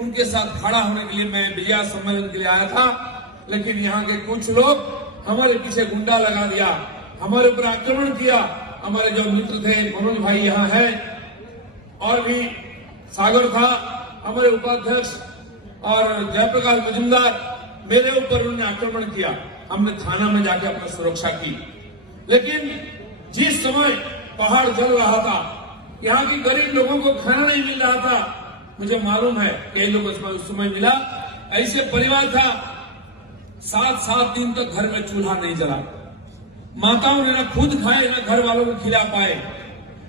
उनके साथ खड़ा होने के लिए मैं विजय सम्मेलन के लिए आया था, लेकिन यहाँ के कुछ लोग हमारे पीछे गुंडा लगा दिया, हमारे ऊपर आक्रमण किया। हमारे जो मित्र थे, मनोज भाई यहाँ है, और भी सागर था, हमारे उपाध्यक्ष और जयप्रकाश मजुमदार, मेरे ऊपर उन्होंने आक्रमण किया। हमने थाना में जाके अपना सुरक्षा की, लेकिन जिस समय पहाड़ जल रहा था, यहाँ की गरीब लोगों को खाना नहीं मिल रहा था, मुझे मालूम है कई लोगों को उस समय मिला। ऐसे परिवार था 7-7 दिन तक घर में चूल्हा नहीं जला, माताओं ने ना खुद खाए ना घर वालों को खिला पाए।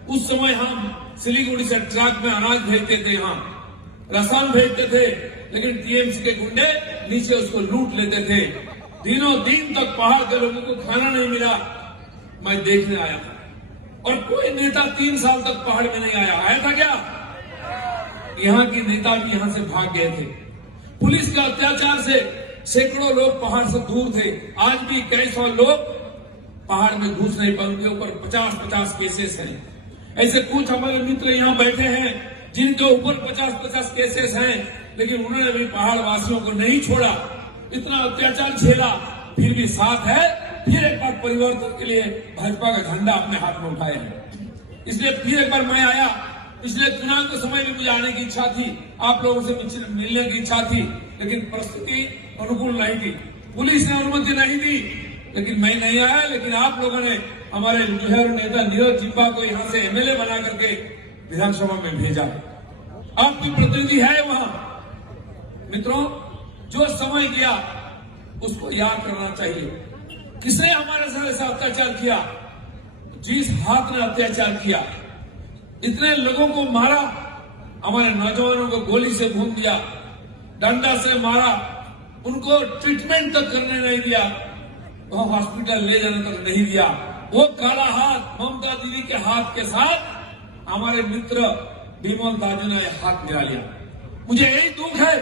उस समय हम सिलीगुड़ी से ट्रक में अनाज भेजते थे, यहाँ रसान भेजते थे, लेकिन टीएमसी के गुंडे नीचे उसको लूट लेते थे। दिनों दिन तक पहाड़ के लोगों को खाना नहीं मिला। मैं देखने आया था, और कोई नेता 3 साल तक पहाड़ में नहीं आया था क्या? यहाँ के नेता भी यहाँ से भाग गए थे। पुलिस के अत्याचार से सैकड़ों लोग पहाड़ से दूर थे। आज भी कई सौ लोग पहाड़ में घुस नहीं पाए, उनके ऊपर 50-50 केसेस हैं। ऐसे कुछ हमारे मित्र यहाँ बैठे हैं जिनके ऊपर 50-50 केसेस हैं, लेकिन उन्होंने भी पहाड़ वासियों को नहीं छोड़ा, इतना अत्याचार झेला, फिर भी साथ है। फिर एक बार परिवर्तन के लिए भाजपा का झंडा अपने हाथ में उठाए हैं। इसलिए फिर एक बार मैं आया। पिछले चुनाव के समय भी मुझे आने की इच्छा थी, आप लोगों से मिलने की इच्छा थी, लेकिन परिस्थिति अनुकूल नहीं थी, पुलिस ने अनुमति नहीं दी, लेकिन मैं नहीं आया। लेकिन आप लोगों ने हमारे जुहर नेता नीरज जिब्बा को यहाँ से एमएलए बना करके विधानसभा में भेजा। आपकी प्रतिनिधि है वहां। मित्रों, जो समय गया उसको याद करना चाहिए। किसने हमारे साथ ऐसा अत्याचार किया? जिस हाथ ने अत्याचार किया, इतने लोगों को मारा, हमारे नौजवानों को गोली से भून दिया, डंडा से मारा, उनको ट्रीटमेंट तक करने नहीं दिया, वो हॉस्पिटल ले जाने तक नहीं दिया। वो काला हाथ ममता दीदी के हाथ के साथ हमारे मित्र विमल दाजू ने हाथ मिला लिया। मुझे यही दुख है,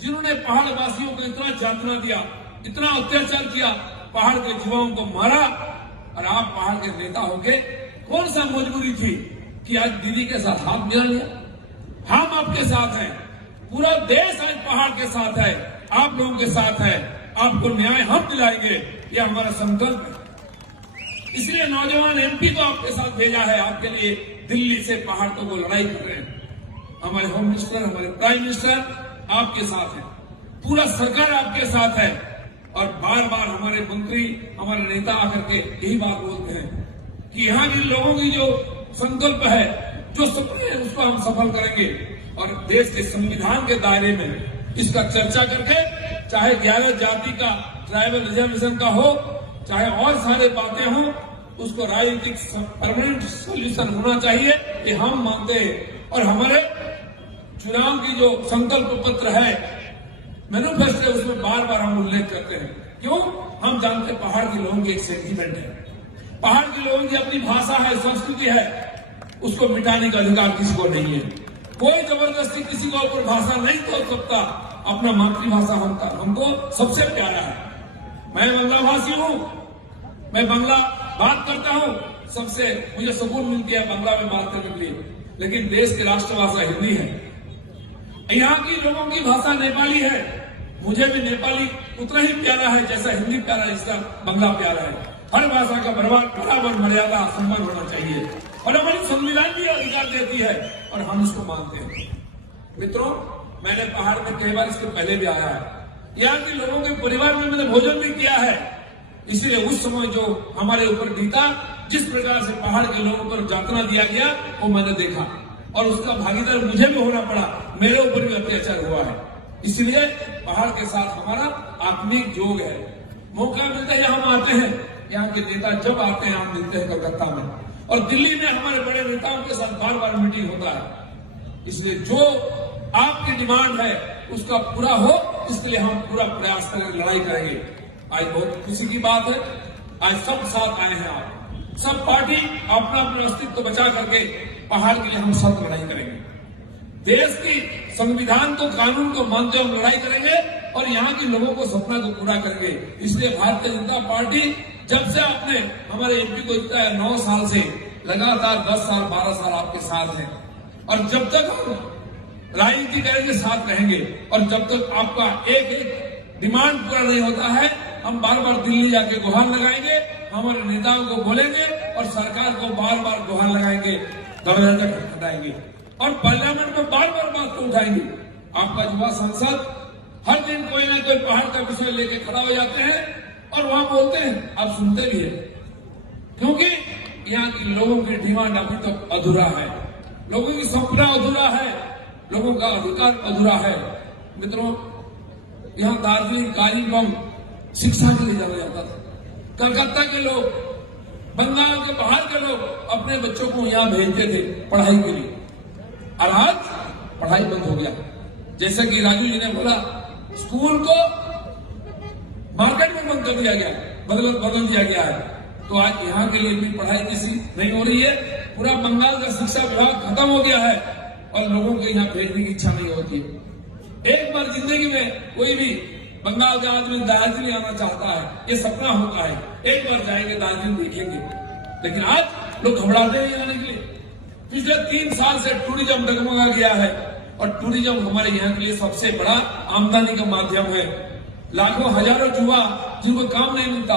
जिन्होंने पहाड़ वासियों को इतना यातना दिया, इतना अत्याचार किया, पहाड़ के युवाओं को मारा, और आप पहाड़ के नेता होके कौन सा मजबूरी थी कि आज दीदी के साथ हाथ मिला लिया? हम आपके साथ हैं, पूरा देश आज पहाड़ के साथ है, आप लोगों के साथ है, आपको न्याय हम दिलाएंगे, यह हमारा संकल्प है। इसलिए नौजवान एमपी को आपके साथ भेजा है, आपके लिए दिल्ली से पहाड़ को लड़ाई कर रहे हैं। हमारे होम मिनिस्टर, हमारे प्राइम मिनिस्टर आपके साथ है, पूरा सरकार आपके साथ है, और बार बार हमारे मंत्री, हमारे नेता आकर के यही बात बोलते हैं कि यहाँ के लोगों की जो संकल्प है, जो सपने हैं, उसको हम सफल करेंगे, और देश के संविधान के दायरे में इसका चर्चा करके, चाहे 11 जाति का ट्राइबल रिजर्वेशन का हो, चाहे और सारे बातें हों, उसको राजनीतिक परमानेंट सोल्यूशन होना चाहिए, ये हम मानते हैं। और हमारे चुनाव की जो संकल्प पत्र है, मैनिफेस्टो, उसमें बार बार हम उल्लेख करते हैं। क्यों? हम जानते हैं पहाड़ के लोगों की एक सेंटीमेंट है, पहाड़ के लोगों की अपनी भाषा है, संस्कृति है, उसको मिटाने का अधिकार किसी को नहीं है। कोई जबरदस्ती किसी को ऊपर भाषा नहीं तोड़ सकता। अपना मातृभाषा हमको सबसे प्यारा है। मैं बांग्ला भाषी हूँ, मैं बांग्ला बात करता हूँ, सबसे मुझे सुकून मिलती है बांग्ला में बात करने के लिए, लेकिन देश की राष्ट्रभाषा हिंदी है। यहाँ की लोगों की भाषा नेपाली है, मुझे भी नेपाली उतना ही प्यारा है जैसा हिंदी प्यारा है, जैसा बांग्ला प्यारा है। हर भाषा का बराबर मर्यादा सम्मान होना चाहिए, और हमारी संविधान भी अधिकार देती है, और हम उसको मानते हैं। मित्रों, मैंने पहाड़ में कई बार इसके पहले भी आया है, यहाँ के लोगों के परिवार में मैंने भोजन भी किया है। इसलिए उस समय जो हमारे ऊपर बीता, जिस प्रकार से पहाड़ के लोगों पर यातना दिया गया, वो मैंने देखा, और उसका भागीदार मुझे भी होना पड़ा, मेरे ऊपर भी अत्याचार हुआ है। इसलिए पहाड़ के साथ हमारा आत्मिक जोग है। मौका मिलता है हम आते हैं, यहाँ के नेता जब आते हैं हम मिलते हैं कलकत्ता में, और दिल्ली में हमारे बड़े नेताओं के साथ बार बार मीटिंग होता है। इसलिए जो आपकी डिमांड है उसका पूरा हो, इसलिए हम पूरा प्रयास करेंगे, लड़ाई करेंगे। आज बहुत खुशी की बात है, आज सब साथ आए हैं, आप सब पार्टी अपना अपना अस्तित्व बचा करके पहाड़ के लिए हम सब लड़ाई करेंगे। देश की संविधान को, कानून को मानते हम लड़ाई करेंगे, और यहाँ के लोगों को सपना को पूरा करेंगे। इसलिए भारतीय जनता पार्टी जब से आपने हमारे एमपी को जिताया है 9 साल से, लगातार 10 साल 12 साल आपके साथ है, और जब तक हम राजनीति करेंगे, साथ रहेंगे। और जब तक आपका एक एक डिमांड पूरा नहीं होता है, हम बार बार दिल्ली जाके गुहार लगाएंगे, हमारे नेताओं को बोलेंगे और सरकार को बार बार गुहार लगाएंगे, दरवाजा खटखटाएंगे और पार्लियामेंट में बार बार बात को उठाएंगे। आपका युवा सांसद हर दिन कोई ना कोई पहाड़ का विषय लेके खड़ा हो जाते हैं और वहां बोलते हैं, आप सुनते भी है, क्योंकि यहाँ के लोगों की डिमांड अभी तक अधूरा है, लोगों की सपना अधूरा है, लोगों का अधिकार अधूरा है। मित्रों, यहाँ दार्जिलिंग, कालीबंग शिक्षा के लिए जाना जाता था। कलकत्ता के लोग, बंगाल के बाहर के लोग अपने बच्चों को यहाँ भेजते थे पढ़ाई के लिए, और आज पढ़ाई बंद हो गया। जैसा कि राजू जी ने बोला, स्कूल को मार्केट में बंद कर दिया गया, बदल दिया गया है। तो आज यहाँ के लिए भी पढ़ाई किसी नहीं हो रही है। पूरा बंगाल का शिक्षा विभाग खत्म हो गया है और लोगों को यहाँ भेजने की इच्छा नहीं होती। एक बार जिंदगी में कोई भी बंगाल का आदमी दार्जिलिंग आना चाहता है, ये सपना होता है, एक बार जाएंगे दार्जिलिंग देखेंगे। लेकिन आज लोग घबराते हैं आने के लिए। पिछले 3 साल से टूरिज्म डगमगा गया है और टूरिज्म हमारे यहाँ के लिए सबसे बड़ा आमदनी का माध्यम है। लाखों हजारों युवा जिनको काम नहीं मिलता,